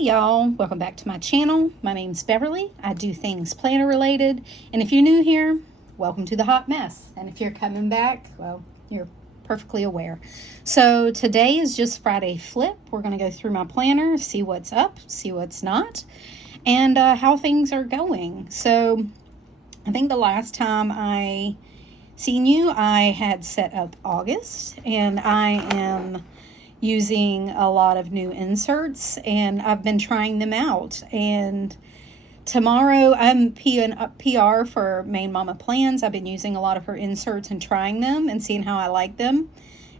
y'all, welcome back to my channel. My name's Beverly. I do things planner related, and if you're new here, welcome to the hot mess. And if you're coming back, well, you're perfectly aware. So today is just Friday flip. We're going to go through my planner, see what's up, see what's not, and how things are going. So I think the last time I seen you, I had set up August, and I am using a lot of new inserts, and I've been trying them out. And tomorrow I'm PR for Main Mama Plans. I've been using a lot of her inserts and trying them and seeing how I like them.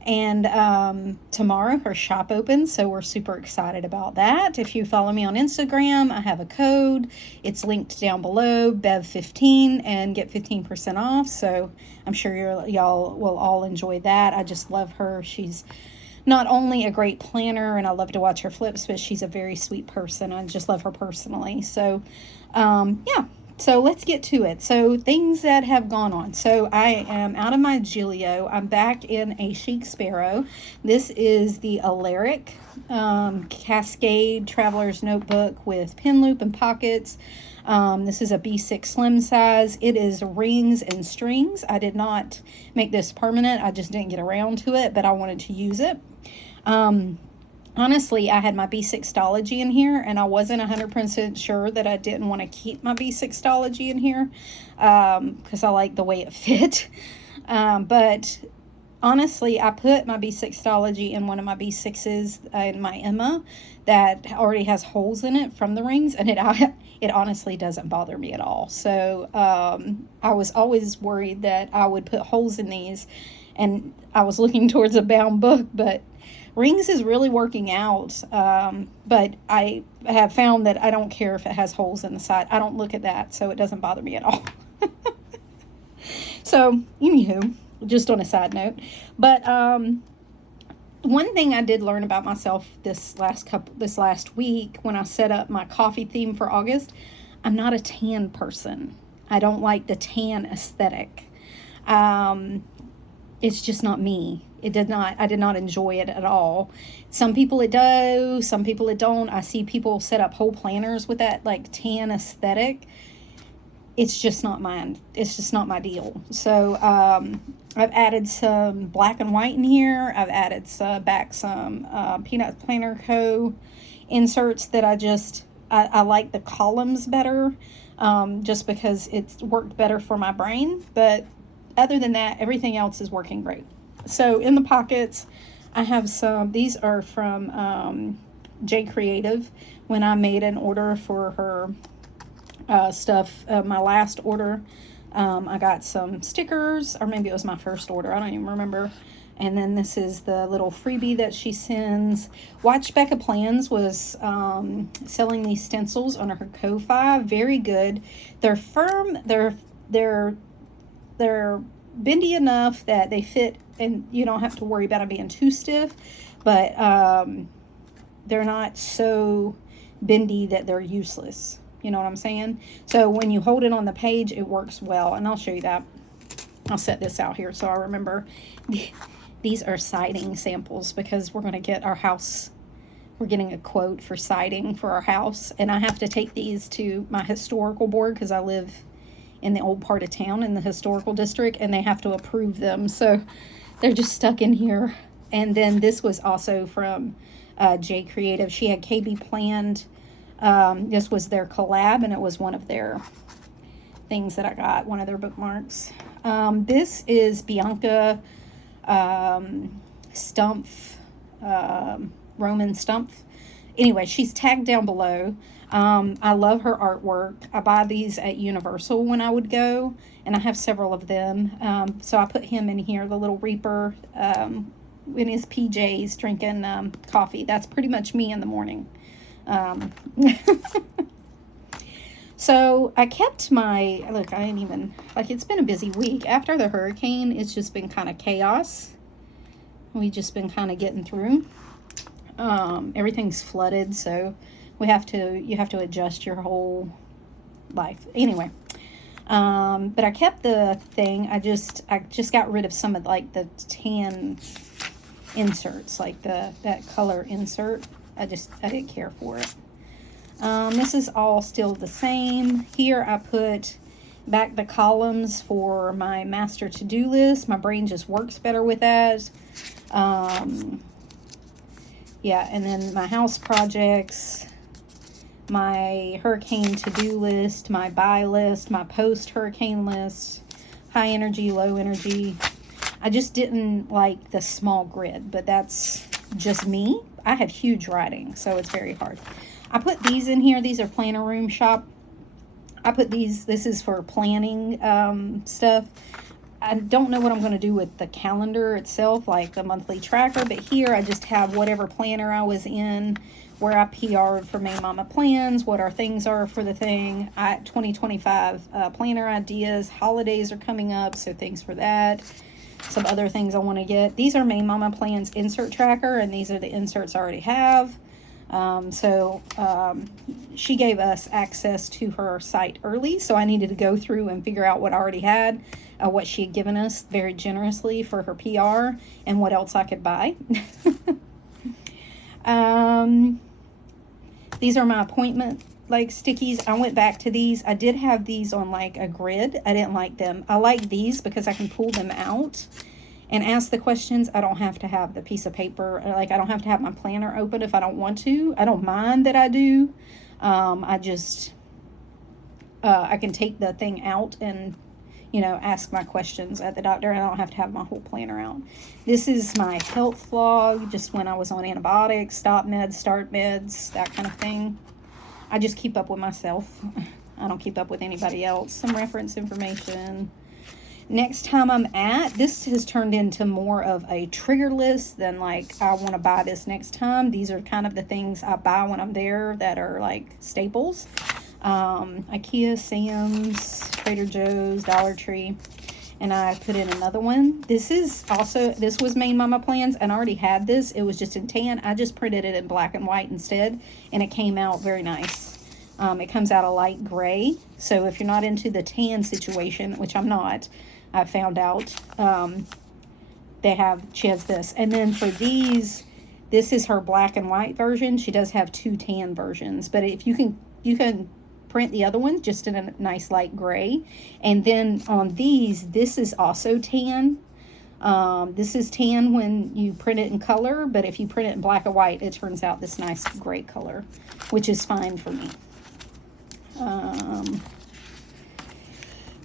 And tomorrow her shop opens, so we're super excited about that. If you follow me on Instagram, I have a code. It's linked down below, Bev15, and get 15% off. So I'm sure y'all will all enjoy that. I just love her. She's not only a great planner, and I love to watch her flips, but she's a very sweet person. I just love her personally. So, yeah. So let's get to it. So things that have gone on. So I am out of my Gilio. I'm back in a Chic Sparrow. This is the Alaric Cascade Traveler's Notebook with pen loop and pockets. This is a B6 slim size. It is rings and strings. I did not make this permanent. I just didn't get around to it, but I wanted to use it. Honestly, I had my B6 Stalogy in here, and I wasn't 100% sure that I didn't want to keep my B6 Stalogy in here because I like the way it fit. But honestly, I put my B6 Stalogy in one of my B6s in my Emma that already has holes in it from the rings, and it honestly doesn't bother me at all. So I was always worried that I would put holes in these, and I was looking towards a bound book, but rings is really working out. But I have found that I don't care if it has holes in the side. I don't look at that, so it doesn't bother me at all. So, anywho, just on a side note. But one thing I did learn about myself this last week when I set up my coffee theme for August, I'm not a tan person. I don't like the tan aesthetic. It's just not me. I did not enjoy it at all. Some people it do, some people it don't. I see people set up whole planners with that like tan aesthetic. It's just not mine. It's just not my deal. So I've added some black and white in here. I've added some Peanut Planner Co. inserts that I like the columns better, just because it's worked better for my brain. But other than that, everything else is working great. So in the pockets, I have some. These are from J Creative. When I made an order for her stuff, my last order, I got some stickers, or maybe it was my first order. I don't even remember. And then this is the little freebie that she sends. Watch Becca Plans was selling these stencils on her Ko-Fi. Very good. They're firm. They're bendy enough that they fit, and you don't have to worry about them being too stiff. But they're not so bendy that they're useless. You know what I'm saying? So when you hold it on the page, it works well. And I'll show you that. I'll set this out here so I remember. These are siding samples because we're going to get our house. We're getting a quote for siding for our house. And I have to take these to my historical board because I live in the old part of town in the historical district, and they have to approve them. So they're just stuck in here. And then this was also from J Creative. She had KB planned. This was their collab, and it was one of their things that I got, one of their bookmarks. This is Bianca Stumpff, Roman-Stumpff. Anyway, she's tagged down below. I love her artwork. I buy these at Universal when I would go, and I have several of them. So I put him in here, the little Reaper, in his PJs drinking coffee. That's pretty much me in the morning. So I kept my, look, I ain't even, like, it's been a busy week. After the hurricane, it's just been kind of chaos. We've just been kind of getting through. Everything's flooded, so you have to adjust your whole life. Anyway, but I kept the thing. I just got rid of some of like the tan inserts, like that color insert. I didn't care for it. This is all still the same. Here I put back the columns for my master to-do list. My brain just works better with that. Yeah, and then my house projects, my hurricane to-do list, my buy list, my post-hurricane list, high energy, low energy. I just didn't like the small grid, but that's just me. I have huge writing, so it's very hard. I put these in here. These are Planner Room Shop. I put these, this is for planning stuff. I don't know what I'm going to do with the calendar itself, like the monthly tracker, but here I just have whatever planner I was in, where I PR'd for May Mama plans, what our things are for the thing. 2025 planner ideas, holidays are coming up, so thanks for that. Some other things I want to get. These are May Mama plans insert tracker, and these are the inserts I already have. She gave us access to her site early, so I needed to go through and figure out what I already had, what she had given us very generously for her PR, and what else I could buy. These are my appointment like stickies. I went back to these. I did have these on like a grid. I didn't like them. I like these because I can pull them out and ask the questions. I don't have to have the piece of paper. Like, I don't have to have my planner open if I don't want to. I don't mind that I do. I just, I can take the thing out and, you know, ask my questions at the doctor. I don't have to have my whole planner out. This is my health log, just when I was on antibiotics, stop meds, start meds, that kind of thing. I just keep up with myself. I don't keep up with anybody else. Some reference information. Next time I'm at, this has turned into more of a trigger list than like, I want to buy this next time. These are kind of the things I buy when I'm there that are like staples. IKEA, Sam's, Trader Joe's, Dollar Tree. And I put in another one. This is also, this was May Mama plans, and I already had this. It was just in tan. I just printed it in black and white instead, and it came out very nice. It comes out a light gray. So if you're not into the tan situation, which I'm not, I found out, she has this. And then for these, this is her black and white version. She does have 2 tan versions, but if you can print the other one just in a nice light gray. And then on these, this is also tan. This is tan when you print it in color, but if you print it in black and white, it turns out this nice gray color, which is fine for me.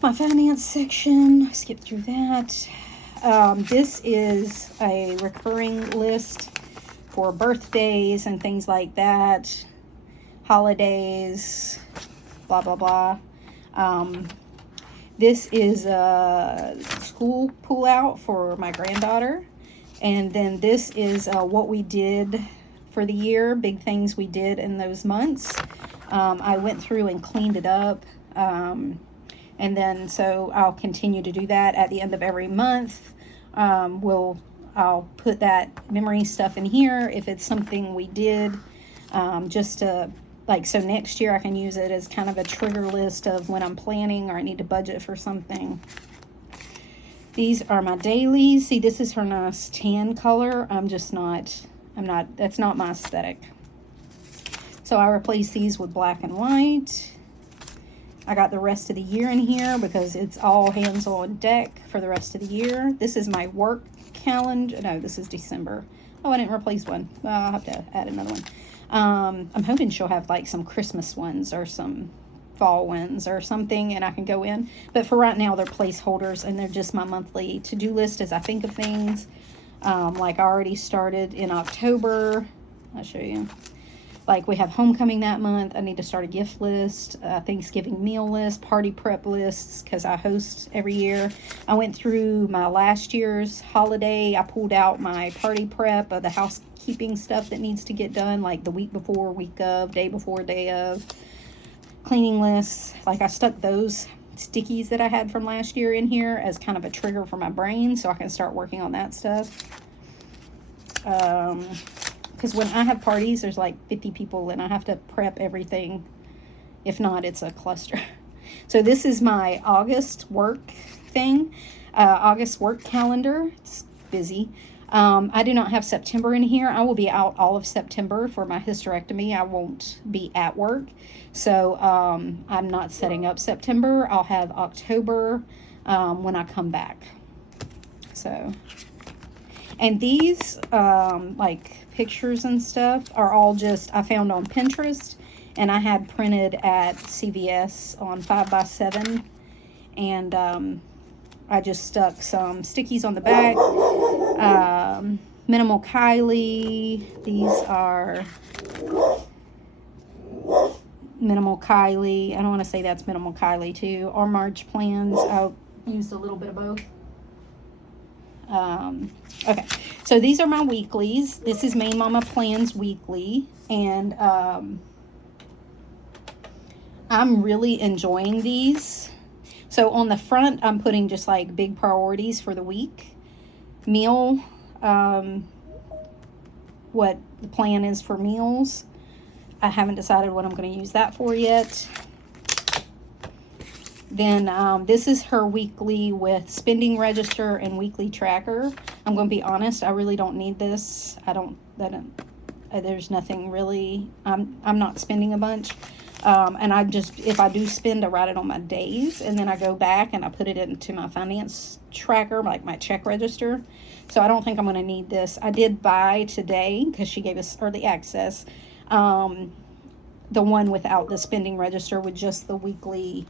My finance section, I skipped through that. This is a recurring list for birthdays and things like that, holidays, blah, blah, blah. This is a school pull out for my granddaughter. And then this is what we did for the year, big things we did in those months. I went through and cleaned it up. And then, so I'll continue to do that at the end of every month. I'll put that memory stuff in here if it's something we did, just to, like, so next year I can use it as kind of a trigger list of when I'm planning or I need to budget for something. These are my dailies. See, this is her nice tan color. That's not my aesthetic. So I replace these with black and white. I got the rest of the year in here because it's all hands on deck for the rest of the year. This is my work calendar. No, this is December. Oh, I didn't replace one. Well, I'll have to add another one. I'm hoping she'll have like some Christmas ones or some fall ones or something, and I can go in. But for right now, they're placeholders, and they're just my monthly to-do list as I think of things. Like I already started in October. I'll show you. Like we have homecoming that month. I need to start a gift list, Thanksgiving meal list, party prep lists, because I host every year. I went through my last year's holiday. I pulled out my party prep of the housekeeping stuff that needs to get done, like the week before, week of, day before, day of. Cleaning lists. Like I stuck those stickies that I had from last year in here as kind of a trigger for my brain so I can start working on that stuff. Because when I have parties, there's like 50 people and I have to prep everything. If not, it's a cluster. So this is my August work thing. August work calendar. It's busy. I do not have September in here. I will be out all of September for my hysterectomy. I won't be at work. So I'm not setting up September. I'll have October when I come back. So, and these like pictures and stuff are all just, I found on Pinterest, and I had printed at CVS on 5x7. And I just stuck some stickies on the back. Minimal Kylie. These are Minimal Kylie. I don't want to say that's Minimal Kylie too. Or March Plans. I used a little bit of both. Okay, so these are my weeklies. This is Main Mama Plans Weekly. And I'm really enjoying these. So on the front, I'm putting just like big priorities for the week. Meal, what the plan is for meals. I haven't decided what I'm going to use that for yet. Then this is her weekly with spending register and weekly tracker. I'm going to be honest, I really don't need this. There's nothing really, I'm not spending a bunch. And I just, if I do spend, I write it on my days, and then I go back and I put it into my finance tracker, like my check register. So I don't think I'm going to need this. I did buy today, because she gave us early access, the one without the spending register with just the weekly,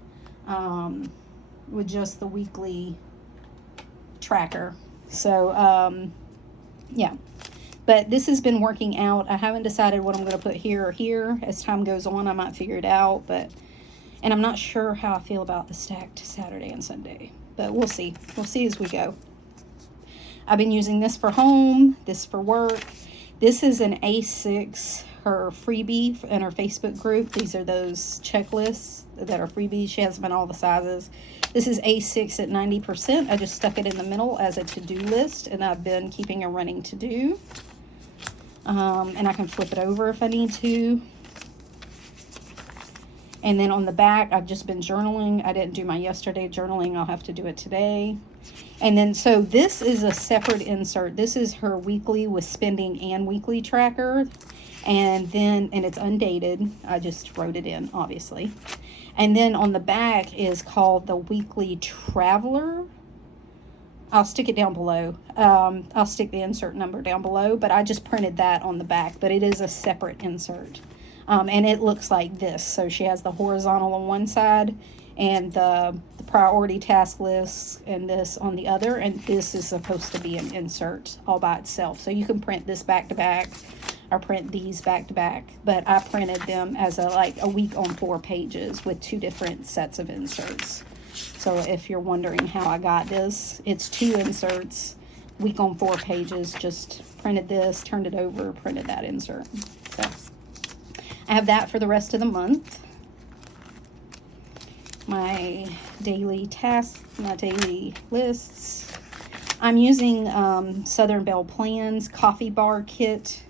tracker. So, yeah. But this has been working out. I haven't decided what I'm going to put here or here. As time goes on, I might figure it out. And I'm not sure how I feel about the stacked Saturday and Sunday. But we'll see. We'll see as we go. I've been using this for home, this for work. This is an A6, her freebie in her Facebook group. These are those checklists that are freebies. She has them in all the sizes. This is A6 at 90%. I just stuck it in the middle as a to-do list, and I've been keeping a running to-do. And I can flip it over if I need to. And then on the back, I've just been journaling. I didn't do my yesterday journaling. I'll have to do it today. And then, so this is a separate insert. This is her weekly with spending and weekly tracker. And it's undated. I just wrote it in, obviously. And then on the back is called the Weekly Traveler. I'll stick it down below. I'll stick the insert number down below, but I just printed that on the back, but it is a separate insert. And it looks like this. So she has the horizontal on one side and the priority task lists and this on the other, and this is supposed to be an insert all by itself. So you can print this back to back or print these back to back, but I printed them as a week on 4 pages with 2 different sets of inserts. So if you're wondering how I got this, it's 2 inserts, week on 4 pages, just printed this, turned it over, printed that insert. So I have that for the rest of the month. My daily tasks, my daily lists. I'm using Southern Belle Plans Coffee Bar Kit.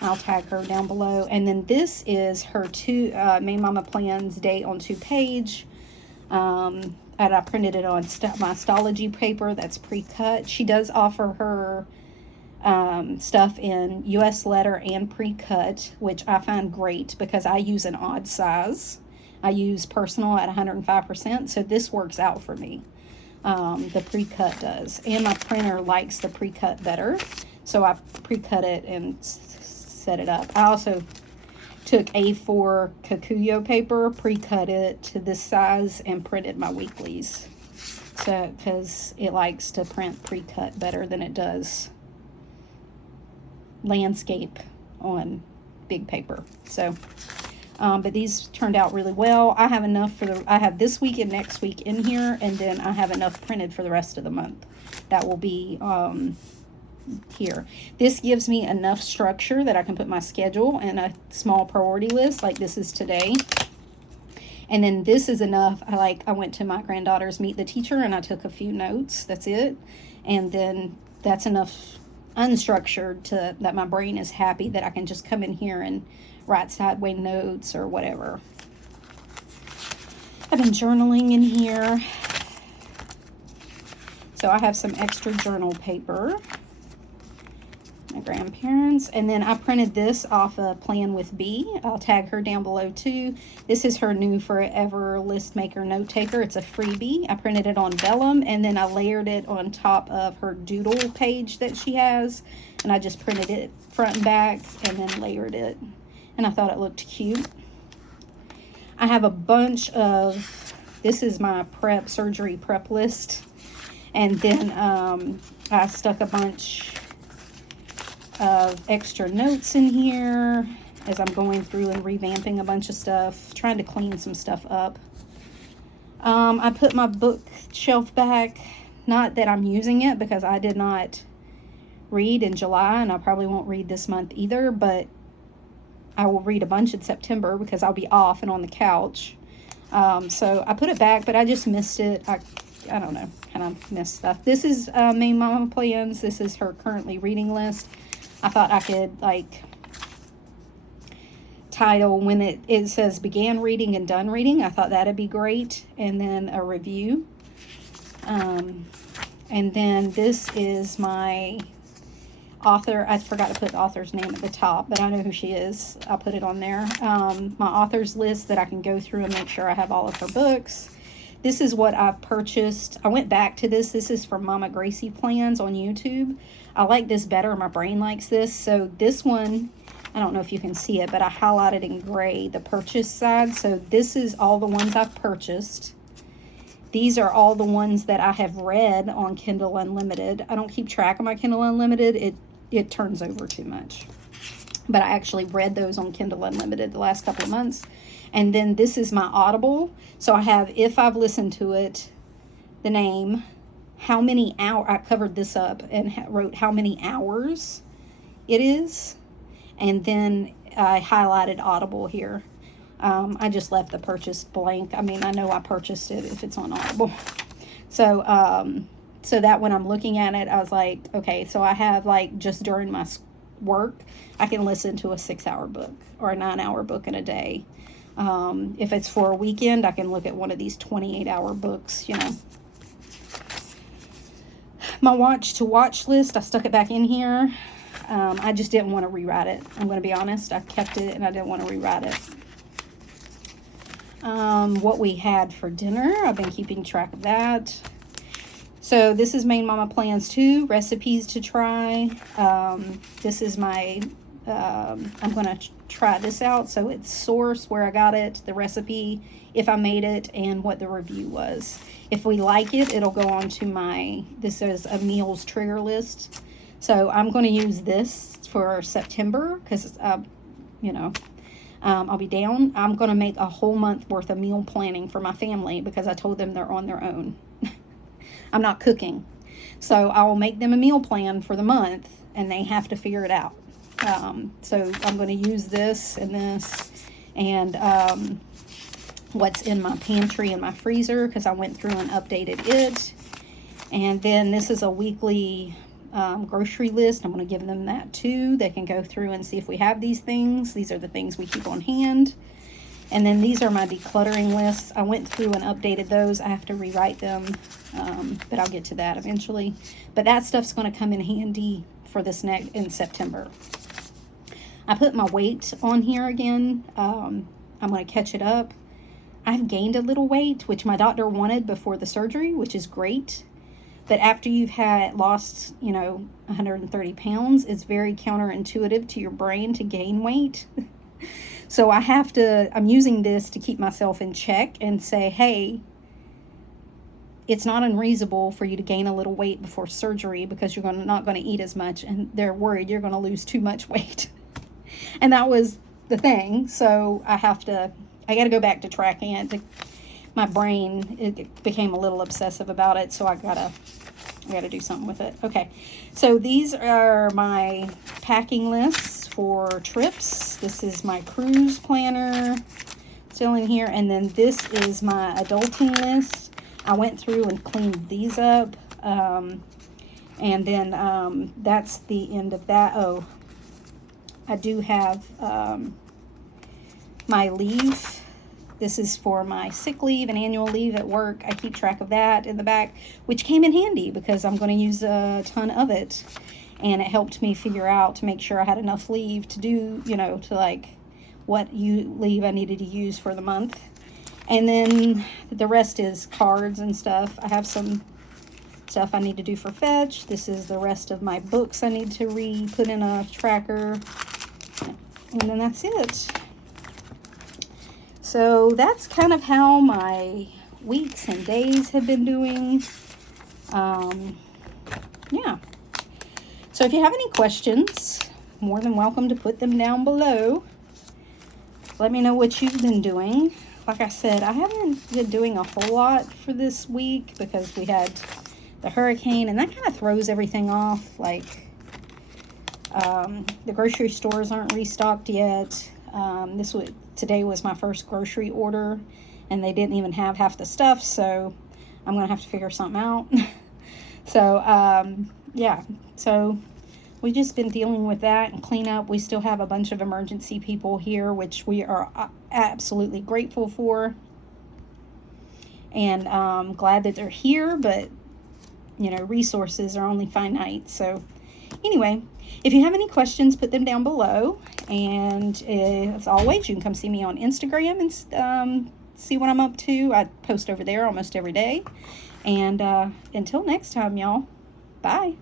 I'll tag her down below. And then this is her Main Mama Plans Day on 2 page. And I printed it on my Stalogy paper that's pre-cut. She does offer her stuff in US letter and pre-cut, which I find great because I use an odd size. I use personal at 105%, so this works out for me. The pre-cut does. And my printer likes the pre-cut better, so I pre-cut it and set it up. I also took A4 Kokuyo paper, pre-cut it to this size, and printed my weeklies. So, because it likes to print pre-cut better than it does landscape on big paper. So, but these turned out really well. I have enough I have this week and next week in here, and then I have enough printed for the rest of the month. That will be here. This gives me enough structure that I can put my schedule and a small priority list, like this is today. And then this is enough. I went to my granddaughter's Meet the Teacher and I took a few notes. That's it. And then that's enough unstructured that my brain is happy that I can just come in here and write sideways notes or whatever. I've been journaling in here. So I have some extra journal paper. my grandparents. And then I printed this off of Plan with B. I'll tag her down below too. This is her new Forever List Maker Note Taker. It's a freebie. I printed it on vellum, and then I layered it on top of her doodle page that she has, and I just printed it front and back and then layered it, and I thought it looked cute. I have a bunch of, this is my surgery prep list, and then I stuck a bunch of extra notes in here as I'm going through and revamping a bunch of stuff, trying to clean some stuff up. I put my bookshelf back, not that I'm using it because I did not read in July, and I probably won't read this month either, but I will read a bunch in September because I'll be off and on the couch. So I put it back, but I just missed it. I don't know, kind of missed stuff. This is Main Mama Plans. This is her currently reading list. I thought I could like title when it says began reading and done reading. I thought that'd be great. And then a review. And then this is my author. I forgot to put the author's name at the top, but I know who she is. I'll put it on there. My author's list that I can go through and make sure I have all of her books. This is what I've purchased. I went back to this. This is from Mama Gracie Plans on YouTube. I like this better. My brain likes this. So this one, I don't know if you can see it, but I highlighted in gray the purchase side. So this is all the ones I've purchased. These are all the ones that I have read on Kindle Unlimited. I don't keep track of my Kindle Unlimited. It turns over too much. But I actually read those on Kindle Unlimited the last couple of months. And then this is my Audible. So I have, if I've listened to it, the name, how many hours, I covered this up and wrote how many hours it is. And then I highlighted Audible here. I just left the purchase blank. I mean, I know I purchased it if it's on Audible. So, so that when I'm looking at it, I was like, okay, so I have like just during my work, I can listen to a 6-hour book or a 9-hour book in a day. If it's for a weekend, I can look at one of these 28-hour books, you know. My watch to watch list, I stuck it back in here. I just didn't want to rewrite it. I'm going to be honest. I kept it and I didn't want to rewrite it. What we had for dinner, I've been keeping track of that. So this is Main Mama Plans 2, recipes to try. This is my, I'm going to try this out. So it's source, where I got it, the recipe, if I made it, and what the review was. If we like it, it'll go on to my, this is a meals trigger list. So I'm going to use this for September because, you know, I'll be down. I'm going to make a whole month worth of meal planning for my family because I told them they're on their own. I'm not cooking. So I will make them a meal plan for the month and they have to figure it out. So I'm going to use this and what's in my pantry and my freezer because I went through and updated it. And then this is a weekly grocery list. I'm going to give them that too. They can go through and see if we have these things. These are the things we keep on hand. And then these are my decluttering lists. I went through and updated those. I have to rewrite them, but I'll get to that eventually. But that stuff's going to come in handy for this next in September. I put my weight on here again. I'm going to catch it up. I've gained a little weight, which my doctor wanted before the surgery, which is great. But after you've lost, you know, 130 pounds, it's very counterintuitive to your brain to gain weight. So I'm using this to keep myself in check and say, hey, it's not unreasonable for you to gain a little weight before surgery because you're not going to eat as much. And they're worried you're going to lose too much weight. And that was the thing. So I got to go back to tracking it. My brain, it became a little obsessive about it, so I gotta do something with it. Okay, so these are my packing lists for trips. This is my cruise planner, still in here, and then this is my adulting list. I went through and cleaned these up, and then that's the end of that. Oh, I do have my leave. This is for my sick leave and annual leave at work. I keep track of that in the back, which came in handy because I'm going to use a ton of it. and it helped me figure out to make sure I had enough leave to do, you know, to like what leave I needed to use for the month. And then the rest is cards and stuff. I have some stuff I need to do for fetch. This is the rest of my books I need to put in a tracker. And then that's it. So that's kind of how my weeks and days have been doing. Yeah. So if you have any questions, more than welcome to put them down below. Let me know what you've been doing. Like I said, I haven't been doing a whole lot for this week because we had the hurricane, and that kind of throws everything off. Like, the grocery stores aren't restocked yet. Today was my first grocery order, and they didn't even have half the stuff, so I'm going to have to figure something out. So, yeah, so we've just been dealing with that and clean up. We still have a bunch of emergency people here, which we are absolutely grateful for. And glad that they're here, but, you know, resources are only finite. So anyway, if you have any questions, put them down below. And as always, you can come see me on Instagram and see what I'm up to. I post over there almost every day. And until next time, y'all, bye.